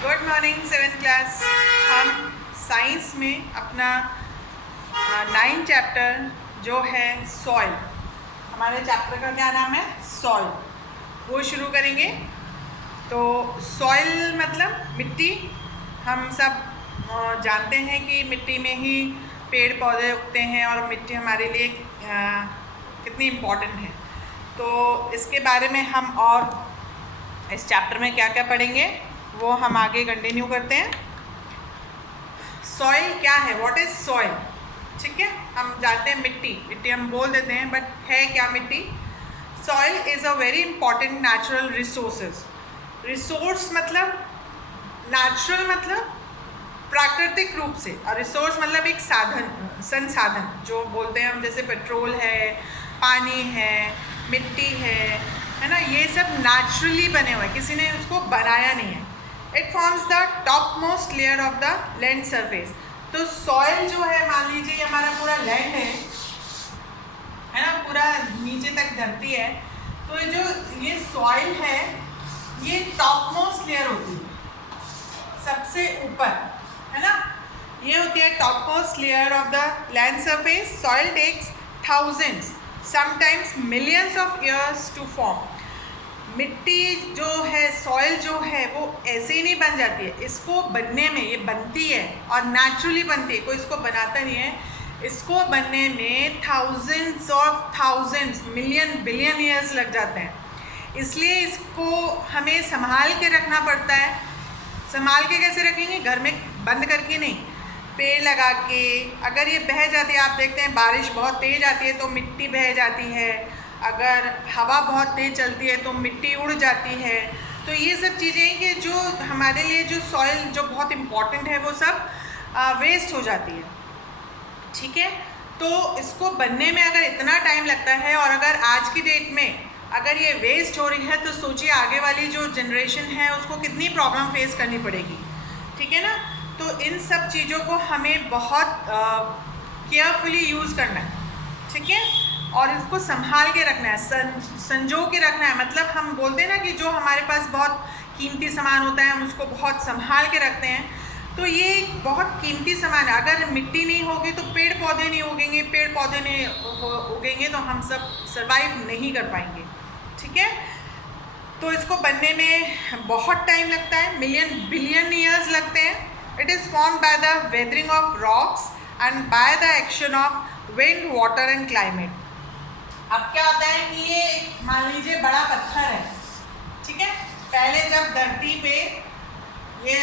Good morning 7th class. हम science में अपना 9 चैप्टर जो है सॉइल, हमारे चैप्टर का क्या नाम है, सॉइल, वो शुरू करेंगे। तो सॉइल मतलब मिट्टी। हम सब जानते हैं कि मिट्टी में ही पेड़ पौधे उगते हैं और मिट्टी हमारे लिए कितनी इम्पोर्टेंट है। तो इसके बारे में हम और इस चैप्टर में क्या क्या पढ़ेंगे वो हम आगे कंटिन्यू करते हैं। सॉइल क्या है, व्हाट इज सॉइल, ठीक है। हम जानते हैं मिट्टी, मिट्टी हम बोल देते हैं, बट है क्या मिट्टी। Soil is a very important natural resources. Resource मतलब नेचुरल मतलब प्राकृतिक रूप से, और रिसोर्स मतलब एक साधन, संसाधन जो बोलते हैं हम, जैसे पेट्रोल है, पानी है, मिट्टी है ना। ये सब नेचुरली बने हुए, किसी ने उसको बनाया नहीं है। It forms the top most layer of the land surface. तो सॉइल जो है, मान लीजिए ये हमारा पूरा लैंड है ना, पूरा नीचे तक धरती है। तो जो ये सॉइल है ये टॉप मोस्ट लेयर होती है, सबसे ऊपर, है ना। ये होती है top most layer of the land surface. Soil takes thousands sometimes millions of years to form. मिट्टी जो है, सॉइल जो है, वो ऐसे ही नहीं बन जाती है, इसको बनने में, ये बनती है और नेचुरली बनती है, कोई इसको बनाता नहीं है। इसको बनने में थाउजेंड्स मिलियन बिलियन ईयर्स लग जाते हैं। इसलिए इसको हमें संभाल के रखना पड़ता है। संभाल के कैसे रखेंगे, घर में बंद करके नहीं, पेड़ लगा के। अगर ये बह जाती है, आप देखते हैं बारिश बहुत तेज़ आती है तो मिट्टी बह जाती है, अगर हवा बहुत तेज़ चलती है तो मिट्टी उड़ जाती है। तो ये सब चीज़ें कि जो हमारे लिए जो सॉइल जो बहुत इम्पॉर्टेंट है वो सब वेस्ट हो जाती है, ठीक है। तो इसको बनने में अगर इतना टाइम लगता है, और अगर आज की डेट में अगर ये वेस्ट हो रही है, तो सोचिए आगे वाली जो जनरेशन है उसको कितनी प्रॉब्लम फेस करनी पड़ेगी, ठीक है ना। तो इन सब चीज़ों को हमें बहुत केयरफुली यूज़ करना है, ठीक है, और इसको संभाल के रखना है, संजो के रखना है। मतलब हम बोलते हैं ना कि जो हमारे पास बहुत कीमती सामान होता है हम उसको बहुत संभाल के रखते हैं। तो ये एक बहुत कीमती सामान है। अगर मिट्टी नहीं होगी तो पेड़ पौधे नहीं उगेंगे, पेड़ पौधे नहीं उगेंगे तो हम सब सर्वाइव नहीं कर पाएंगे, ठीक है। तो इसको बनने में बहुत टाइम लगता है, मिलियन बिलियन ईयर्स लगते हैं। It is formed by the weathering of rocks and by the action of wind, water and climate. अब क्या होता है कि ये मान लीजिए बड़ा पत्थर है, ठीक है। पहले जब धरती पे ये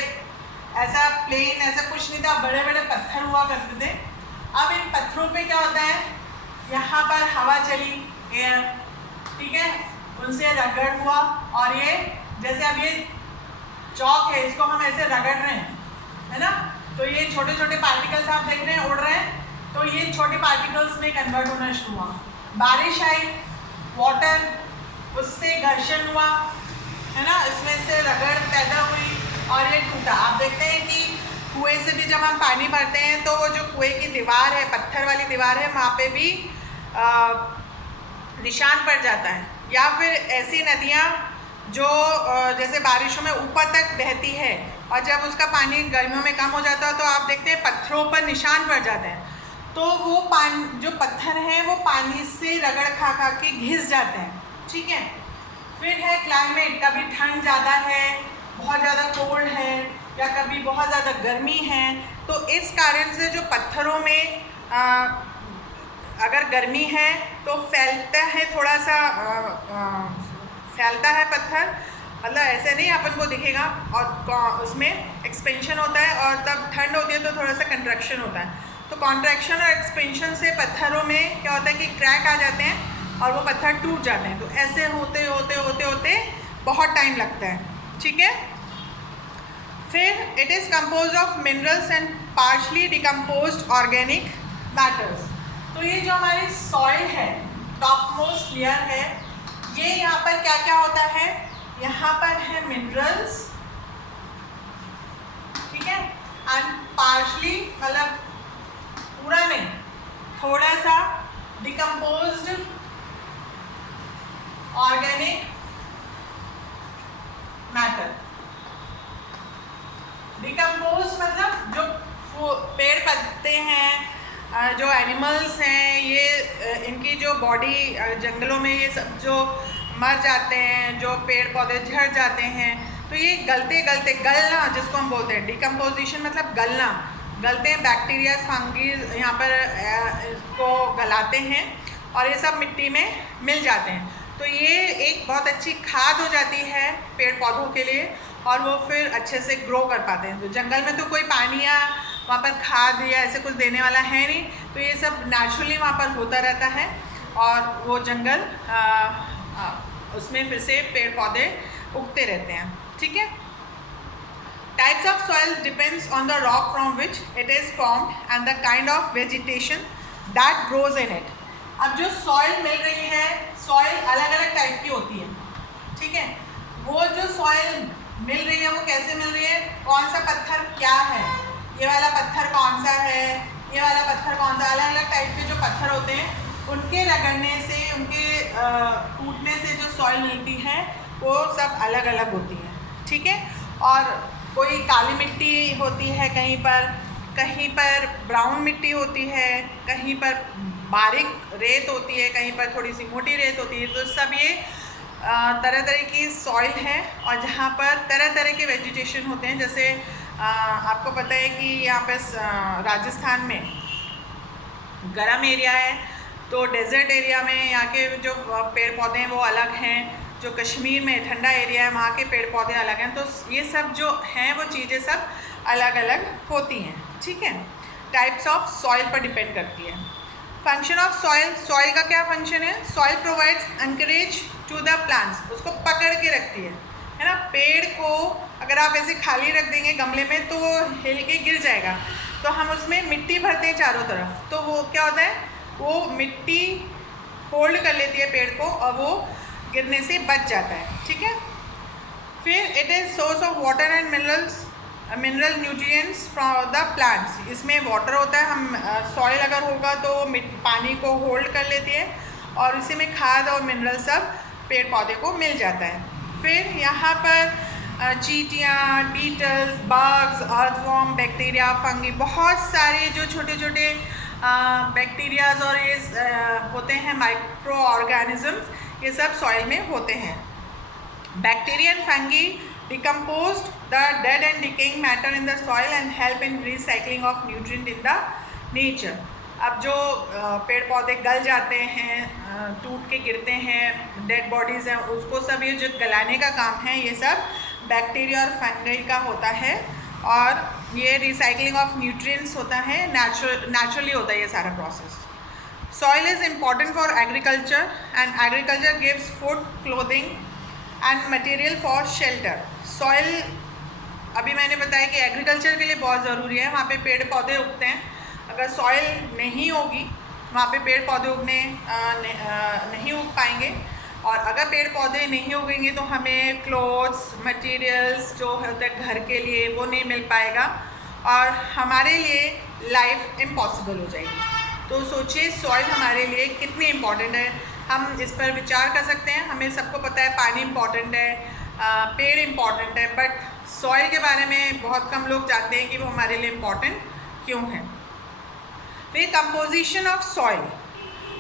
ऐसा प्लेन ऐसा कुछ नहीं था, बड़े बड़े पत्थर हुआ करते थे। अब इन पत्थरों पे क्या होता है, यहाँ पर हवा चली, एयर, ठीक है, उनसे रगड़ हुआ, और ये जैसे अब ये चौक है, इसको हम ऐसे रगड़ रहे हैं, है ना। तो ये छोटे छोटे पार्टिकल्स आप देख रहे हैं उड़ रहे हैं, तो ये छोटे पार्टिकल्स में कन्वर्ट होना शुरू हुआ। बारिश आई, वाटर, उससे घर्षण हुआ, है ना, इसमें से रगड़ पैदा हुई और ये टूटा। आप देखते हैं कि कुएं से भी जब हम पानी भरते हैं तो वो जो कुएं की दीवार है, पत्थर वाली दीवार है, वहाँ पे भी निशान पड़ जाता है। या फिर ऐसी नदियाँ जो जैसे बारिशों में ऊपर तक बहती है और जब उसका पानी गर्मियों में कम हो जाता है तो आप देखते हैं पत्थरों पर निशान पड़ जाते हैं। तो वो पानी, जो पत्थर हैं वो पानी से रगड़ खा खा के घिस जाते हैं, ठीक है। फिर है क्लाइमेट, कभी ठंड ज़्यादा है, बहुत ज़्यादा कोल्ड है, या कभी बहुत ज़्यादा गर्मी है। तो इस कारण से जो पत्थरों में अगर गर्मी है तो फैलता है, थोड़ा सा फैलता है पत्थर, मतलब ऐसे नहीं अपन को दिखेगा, और उसमें एक्सपेंशन होता है, और तब ठंड होती है तो थोड़ा सा कंट्रैक्शन होता है। तो कॉन्ट्रैक्शन और एक्सपेंशन से पत्थरों में क्या होता है कि क्रैक आ जाते हैं और वो पत्थर टूट जाते हैं। तो ऐसे होते होते होते होते बहुत टाइम लगता है, ठीक है। फिर it is compose of minerals and partially decomposed organic matters. तो ये जो हमारी सॉइल है, टॉप मोस्ट लेयर है, ये यहाँ पर क्या क्या होता है, यहाँ पर है मिनरल्स, ठीक है, एंड पार्शली मतलब पूरा नहीं, थोड़ा सा डिकम्पोज्ड ऑर्गेनिक मैटर। डिकम्पोज मतलब जो पेड़ पत्ते हैं, जो एनिमल्स हैं, ये इनकी जो बॉडी जंगलों में ये सब जो मर जाते हैं, जो पेड़ पौधे झड़ जाते हैं, तो ये गलते गलते गलना जिसको हम बोलते हैं, डिकम्पोजिशन मतलब गलना, गलते हैं, बैक्टीरिया फंगी यहाँ पर इसको गलाते हैं और ये सब मिट्टी में मिल जाते हैं। तो ये एक बहुत अच्छी खाद हो जाती है पेड़ पौधों के लिए और वो फिर अच्छे से ग्रो कर पाते हैं। तो जंगल में तो कोई पानी या वहाँ पर खाद या ऐसे कुछ देने वाला है नहीं, तो ये सब नेचुरली वहाँ पर होता रहता है और वो जंगल उसमें फिर से पेड़ पौधे उगते रहते हैं। ठीक है। Types of soil depends on the rock from which it is formed and the kind of vegetation that grows in it. अब जो सॉइल मिल रही है, सॉइल अलग अलग टाइप की होती है। ठीक है। वो जो सॉइल मिल रही है वो कैसे मिल रही है, कौन सा पत्थर क्या है, ये वाला पत्थर कौन सा है, ये वाला पत्थर कौन सा, अलग अलग टाइप के जो पत्थर होते हैं उनके रगड़ने से, उनके टूटने से जो सॉइल मिलती है वो सब अलग अलग होती है। ठीक है। और कोई काली मिट्टी होती है कहीं पर ब्राउन मिट्टी होती है, कहीं पर बारीक रेत होती है, कहीं पर थोड़ी सी मोटी रेत होती है। तो सब ये तरह तरह की सॉइल है और जहाँ पर तरह तरह के वेजिटेशन होते हैं। जैसे आपको पता है कि यहाँ पे राजस्थान में गर्म एरिया है, तो डेजर्ट एरिया में यहाँ के जो पेड़ पौधे हैं वो अलग हैं, जो कश्मीर में ठंडा एरिया है वहाँ के पेड़ पौधे अलग हैं। तो ये सब जो हैं वो चीज़ें सब अलग अलग होती हैं। ठीक है। टाइप्स ऑफ सॉइल पर डिपेंड करती है। फंक्शन ऑफ सॉइल, सॉइल का क्या फंक्शन है, soil provides anchorage to the plants, उसको पकड़ के रखती है ना। पेड़ को अगर आप ऐसे खाली रख देंगे गमले में तो वो हिल के गिर जाएगा, तो हम उसमें मिट्टी भरते हैं चारों तरफ, तो वो क्या होता है, वो मिट्टी होल्ड कर लेती है पेड़ को और वो गिरने से बच जाता है। ठीक है। फिर it is source of water and mineral nutrients from the plants, इसमें वाटर होता है, हम सॉइल अगर होगा तो पानी को होल्ड कर लेती है और इसी में खाद और मिनरल सब पेड़ पौधे को मिल जाता है। फिर यहाँ पर चींटियाँ, beetles, bugs, earthworm, bacteria, fungi, बहुत सारे जो छोटे छोटे बैक्टीरियाज और ये होते हैं माइक्रो ऑर्गेनिजम्स, ये सब सॉइल में होते हैं। Bacteria and fungi decompose the dead and decaying matter in the soil and help in recycling of nutrient in the nature. अब जो पेड़ पौधे गल जाते हैं, टूट के गिरते हैं, डेड बॉडीज़ हैं, उसको सब ये जो गलाने का काम है ये सब बैक्टीरिया और फंगी का होता है और ये रिसाइकलिंग ऑफ न्यूट्रिएंट्स होता है, नेचुरली होता है ये सारा process. Soil is important for agriculture and agriculture gives food, clothing and material for shelter. Soil अभी मैंने बताया कि एग्रीकल्चर के लिए बहुत ज़रूरी है, वहाँ पे पेड़ पौधे उगते हैं। अगर सॉइल नहीं होगी वहाँ पे पेड़ पौधे उगने नहीं उग पाएंगे और अगर पेड़ पौधे नहीं उगेंगे तो हमें क्लोथ्स, मटेरियल्स जो होते हैं घर के लिए वो नहीं मिल पाएगा और हमारे लिए लाइफ इम्पॉसिबल हो जाएगी। तो सोचिए सॉइल हमारे लिए कितनी इम्पॉर्टेंट है, हम इस पर विचार कर सकते हैं। हमें सबको पता है पानी इम्पॉर्टेंट है, पेड़ इम्पॉर्टेंट है, बट सॉइल के बारे में बहुत कम लोग जानते हैं कि वो हमारे लिए इम्पॉर्टेंट क्यों है। फिर कंपोजिशन ऑफ सॉइल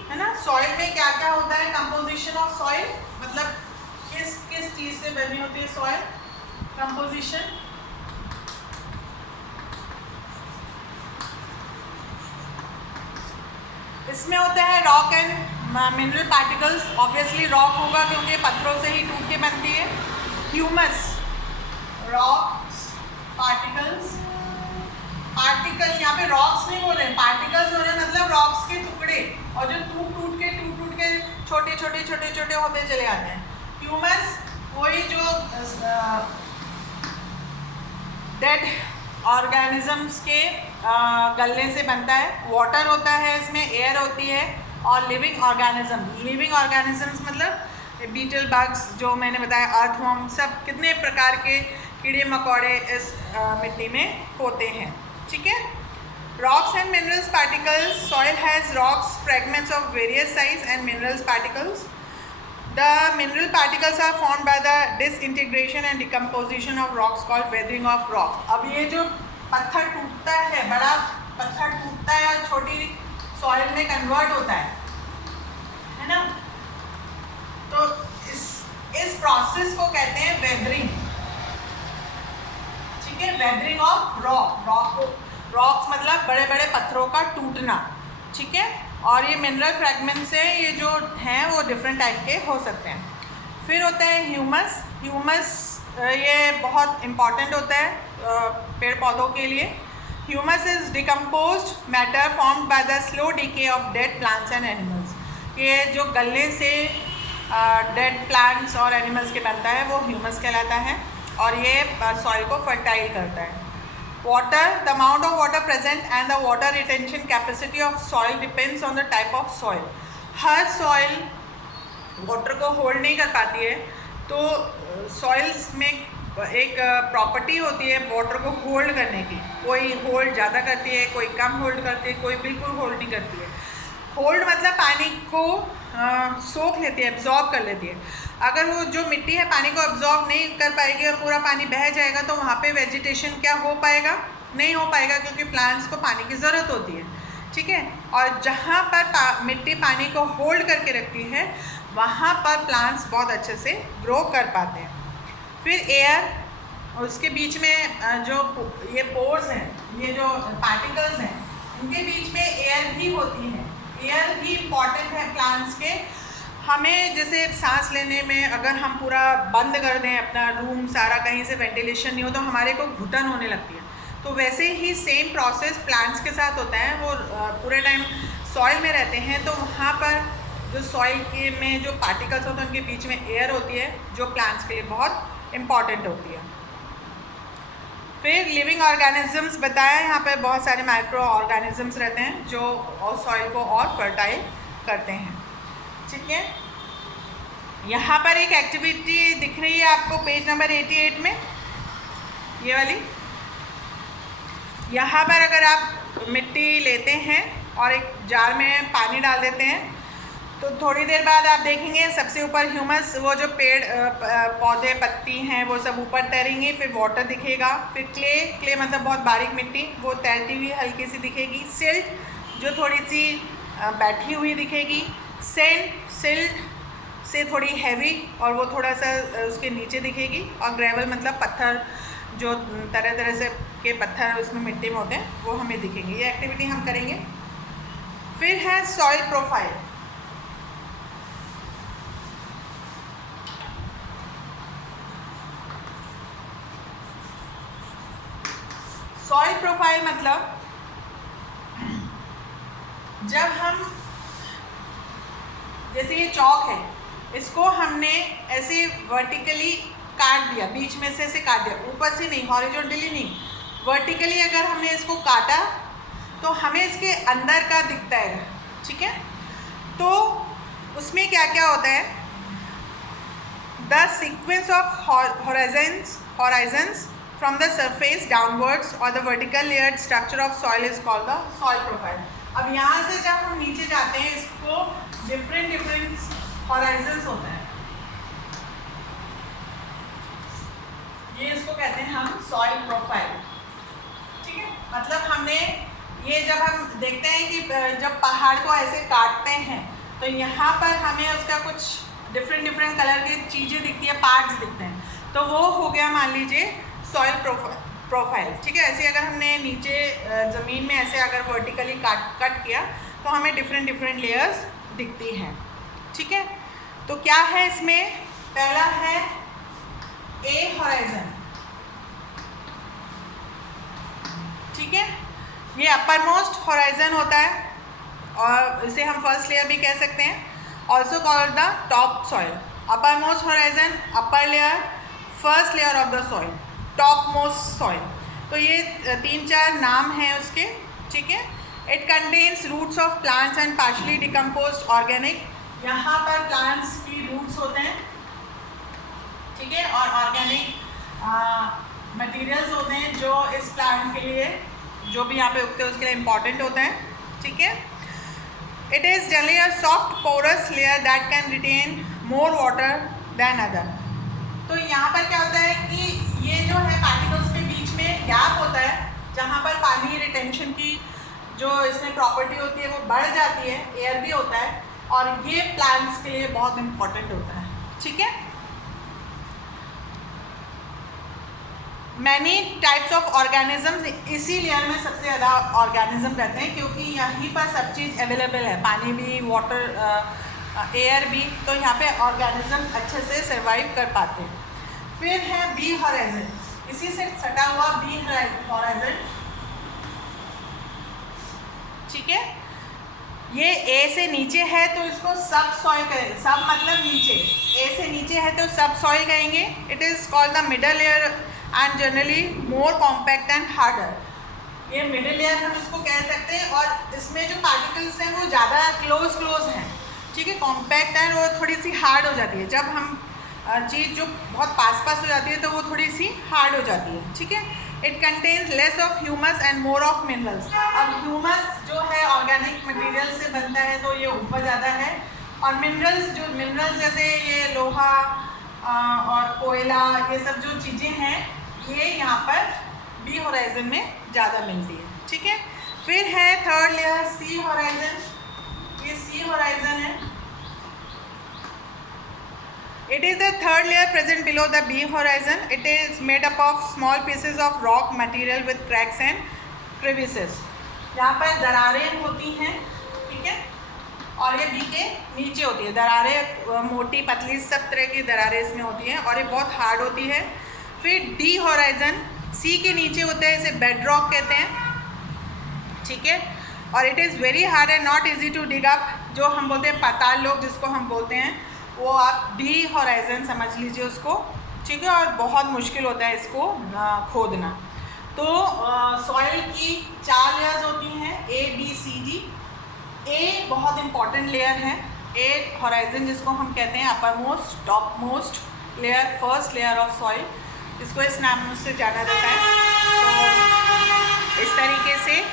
है ना, सॉइल में क्या क्या होता है। कंपोजिशन ऑफ सॉइल मतलब किस किस चीज़ से बनी होती है सॉइल। कंपोजिशन इसमें होता है rock and mineral particles. Obviously rock होगा क्योंकि पत्थरों से ही टूट के बनती है। ह्यूमस, रॉक्स, पार्टिकल्स, पार्टिकल्स यहाँ पे रॉक्स नहीं बोल रहे हैं, पार्टिकल्स हो रहे हैं, मतलब रॉक्स के टुकड़े और जो टूट टूट के छोटे छोटे होते चले आते हैं। ह्यूमस वही जो डेड ऑर्गेनिजम्स के गलने से बनता है। वाटर होता है, इसमें एयर होती है और लिविंग ऑर्गेनिजम्स मतलब बीटल, बग्स जो मैंने बताया, अर्थवॉर्म, सब कितने प्रकार के कीड़े मकोड़े इस मिट्टी में होते हैं। ठीक है। Rocks and minerals particles, soil has rocks, fragments of various size and minerals particles The mineral particles are formed by the disintegration and decomposition of rocks called weathering of rock. अब ये जो पत्थर टूटता है, बड़ा पत्थर टूटता है और छोटी सॉइल में कन्वर्ट होता है ना, तो इस प्रोसेस को कहते हैं वेदरिंग. ठीक है, वेदरिंग ऑफ रॉक्स मतलब बड़े बड़े पत्थरों का टूटना. ठीक है, और ये मिनरल फ्रैगमेंट्स है, ये जो हैं वो डिफरेंट टाइप के हो सकते हैं. फिर होता है ह्यूमस. ये बहुत इम्पॉर्टेंट होता है पेड़ पौधों के लिए. Humus is decomposed matter formed by the slow DK of dead plants and animals. ये जो गलने से डेड प्लांट्स और एनिमल्स के बनता है वो ह्यूमस कहलाता है, और ये सॉइल को फर्टाइल करता है. Water, the amount of water present and the water retention capacity of soil depends on the type of soil. Her soil water को hold नहीं कर पाती है, तो soils में एक प्रॉपर्टी होती है वाटर को होल्ड करने की. कोई होल्ड ज़्यादा करती है, कोई कम होल्ड करती है, कोई बिल्कुल होल्ड नहीं करती है. होल्ड मतलब पानी को सोख लेती है, एब्जॉर्ब कर लेती है. अगर वो जो मिट्टी है पानी को एब्जॉर्ब नहीं कर पाएगी और पूरा पानी बह जाएगा तो वहाँ पे वेजिटेशन क्या हो पाएगा? नहीं हो पाएगा, क्योंकि प्लांट्स को पानी की ज़रूरत होती है. ठीक है, और जहाँ पर मिट्टी पानी को होल्ड करके रखती है वहाँ पर प्लांट्स बहुत अच्छे से ग्रो कर पाते हैं. फिर एयर, उसके बीच में जो ये पोर्स हैं, ये जो पार्टिकल्स हैं, उनके बीच में एयर भी होती है. एयर भी इम्पॉर्टेंट है प्लांट्स के. हमें जैसे सांस लेने में अगर हम पूरा बंद कर दें अपना रूम सारा, कहीं से वेंटिलेशन नहीं हो तो हमारे को घुटन होने लगती है. तो वैसे ही सेम प्रोसेस प्लांट्स के साथ होता है. वो पूरे टाइम सॉइल में रहते हैं, तो वहाँ पर जो सॉइल के में जो पार्टिकल्स होते हैं उनके बीच में एयर होती है, जो प्लांट्स के लिए बहुत इम्पॉर्टेंट होती है. फिर लिविंग ऑर्गेनिजम्स बताया, यहाँ पे बहुत सारे माइक्रो ऑर्गेनिजम्स रहते हैं जो और सॉइल को और फर्टाइल करते हैं. ठीक है, यहाँ पर एक एक्टिविटी दिख रही है आपको पेज नंबर 88 में, ये वाली. यहाँ पर अगर आप मिट्टी लेते हैं और एक जार में पानी डाल देते हैं तो थोड़ी देर बाद आप देखेंगे सबसे ऊपर ह्यूमस, वो जो पेड़ पौधे पत्ती हैं वो सब ऊपर तैरेंगे. फिर वाटर दिखेगा. फिर क्ले मतलब बहुत बारीक मिट्टी, वो तैरती हुई हल्की सी दिखेगी. सिल्ट जो थोड़ी सी बैठी हुई दिखेगी. सिल्ट से थोड़ी हैवी और वो थोड़ा सा उसके नीचे दिखेगी. और ग्रेवल मतलब पत्थर, जो तरह तरह से के पत्थर उसमें मिट्टी में होते हैं, वो हमें दिखेंगे. ये एक्टिविटी हम करेंगे. फिर है सॉइल प्रोफाइल. सॉइल प्रोफाइल मतलब जब हम, जैसे ये चौक है, इसको हमने ऐसे वर्टिकली काट दिया, बीच में से ऐसे काट दिया, ऊपर से नहीं, हॉरिजॉन्टली नहीं, वर्टिकली अगर हमने इसको काटा तो हमें इसके अंदर का दिखता है. ठीक है, तो उसमें क्या क्या होता है? The sequence of horizons from the surface downwards or the vertical layered structure of soil is called the soil profile. अब यहाँ से जब हम नीचे जाते हैं, इसको डिफरेंट horizons होते हैं, ये इसको कहते हैं हम soil profile. ठीक है, मतलब हमने ये जब हम देखते हैं कि जब पहाड़ को ऐसे काटते हैं तो यहाँ पर हमें उसका कुछ डिफरेंट कलर की चीज़ें दिखती है, पार्ट्स दिखते हैं, तो वो हो गया मान लीजिए सॉइल प्रोफाइल. ठीक है, ऐसे अगर हमने नीचे ज़मीन में ऐसे अगर वर्टिकली कट किया तो हमें डिफरेंट लेयर्स दिखती हैं. ठीक है, तो क्या है इसमें? पहला है ए हॉराइजन. ठीक है, ये अपर मोस्ट हॉराइजन होता है और इसे हम फर्स्ट लेयर भी कह सकते हैं. Also called the top soil. Upper most horizon, upper layer, first layer of the soil, top most soil. तो ये 3-4 नाम हैं उसके. ठीक है, it contains roots of plants and partially decomposed organic. यहाँ पर प्लांट्स की रूट्स होते हैं. ठीक है, और ऑर्गेनिक मटेरियल्स होते हैं जो इस प्लांट के लिए, जो भी यहाँ पे उगते हैं उसके लिए इम्पॉर्टेंट होते हैं. ठीक है, it is generally a soft porous layer that can retain more water than other. तो यहाँ पर क्या होता है कि ये जो है पार्टिकल्स के बीच में गैप होता है जहाँ पर पानी रिटेंशन की जो इसमें प्रॉपर्टी होती है वो बढ़ जाती है, एयर भी होता है, और ये प्लांट्स के लिए बहुत इम्पॉर्टेंट होता है. ठीक है. मैनी टाइप्स ऑफ ऑर्गेनिजम्स, इसी लेयर में सबसे ज़्यादा ऑर्गेनिज्म रहते हैं क्योंकि यहीं पर सब चीज़ अवेलेबल है, पानी भी, वाटर, एयर भी, तो यहाँ पे ऑर्गेनिज्म अच्छे से सर्वाइव कर पाते हैं. फिर है बी हॉराइजन, इसी से सटा हुआ बी हॉराइजन. ठीक है. ये ए से नीचे है तो इसको सब सॉइल कहेंगे. सब मतलब नीचे, ए से नीचे है तो सब सॉइल कहेंगे. It is called the middle layer and generally more compact and harder. ये मिडल लेयर हम इसको कह सकते हैं, और इसमें जो पार्टिकल्स हैं वो ज़्यादा क्लोज हैं. ठीक है. कॉम्पैक्ट है और थोड़ी सी हार्ड हो जाती है. जब हम चीज़ जो बहुत पास हो जाती है तो वो थोड़ी सी हार्ड हो जाती है. ठीक है. It contains less of humus and more of minerals. अब ह्यूमस जो है ऑर्गेनिक मटेरियल से बनता है तो ये ऊपर ज़्यादा है, और मिनरल्स जैसे ये लोहा और कोयला, ये सब जो चीज़ें हैं ये यहाँ पर बी होराइजन में ज़्यादा मिलती है. ठीक है. फिर है थर्ड लेयर सी होराइजन. ये सी होराइजन है. It is the third layer present below the B horizon. It is made up of small pieces of rock material with cracks and crevices. यहाँ पर दरारें होती हैं. ठीक है. और ये बी के नीचे होती है दरारें, मोटी पतली सब तरह की दरारें इसमें होती हैं, और ये बहुत हार्ड होती है. फिर डी होराइजन सी के नीचे होता है, इसे बेड रॉक कहते हैं. ठीक है. और it is very hard and not easy to dig up. जो हम बोलते हैं पाताल लोक जिसको हम बोलते हैं, वो आप डी होराइजन समझ लीजिए उसको. ठीक है. और बहुत मुश्किल होता है इसको खोदना. तो सॉइल की 4 लेयर्स होती हैं, ए बी सी डी. ए बहुत इम्पॉर्टेंट लेयर है. ए होराइजन जिसको हम कहते हैं upper most, top most layer, first layer of soil, इसको इस नाम से जाना जाता है. तो इस तरीके से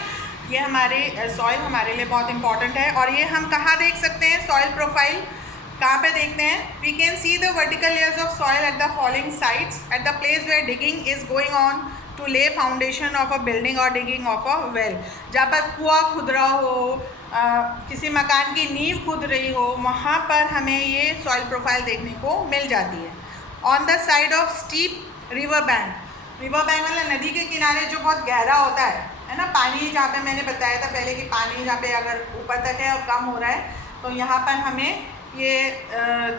ये हमारे सॉइल हमारे लिए बहुत इम्पॉर्टेंट है. और ये हम कहाँ देख सकते हैं सॉइल प्रोफाइल, कहाँ पे देखते हैं? We can see the vertical layers of soil at the following sites at the place where digging is going on to lay foundation of a building और डिगिंग ऑफ अ वेल. जहाँ पर कुआं खुद रहा हो, किसी मकान की नींव खुद रही हो, वहाँ पर हमें ये सॉइल प्रोफाइल देखने को मिल जाती है. On the side of steep river bank, river bank मतलब नदी के किनारे जो बहुत गहरा होता है ना, पानी जहाँ पे मैंने बताया था पहले कि पानी जहाँ पे अगर ऊपर तक है और कम हो रहा है, तो यहाँ पर हमें ये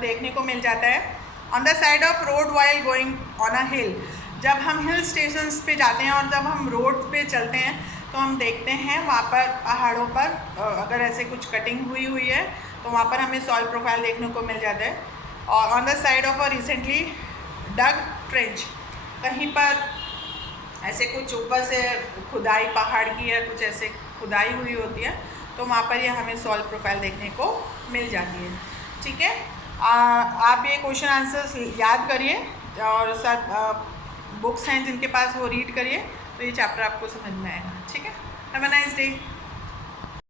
देखने को मिल जाता है. On the side of road while going on a hill, जब हम हिल स्टेशंस पे जाते हैं और जब हम रोड पे चलते हैं तो हम देखते हैं वहाँ पर पहाड़ों पर अगर ऐसे कुछ कटिंग हुई है तो वहाँ पर हमें सॉइल प्रोफाइल देखने को मिल जाता है. और on the side of a recently dug trench, कहीं पर ऐसे कुछ ऊपर से खुदाई पहाड़ की या कुछ ऐसे खुदाई हुई होती है तो वहाँ पर ये हमें सॉइल प्रोफाइल देखने को मिल जाती है. ठीक है. आप ये क्वेश्चन आंसर्स याद करिए और सर बुक्स हैं जिनके पास वो रीड करिए, तो ये चैप्टर आपको समझ में आएगा. ठीक है. Have a nice day.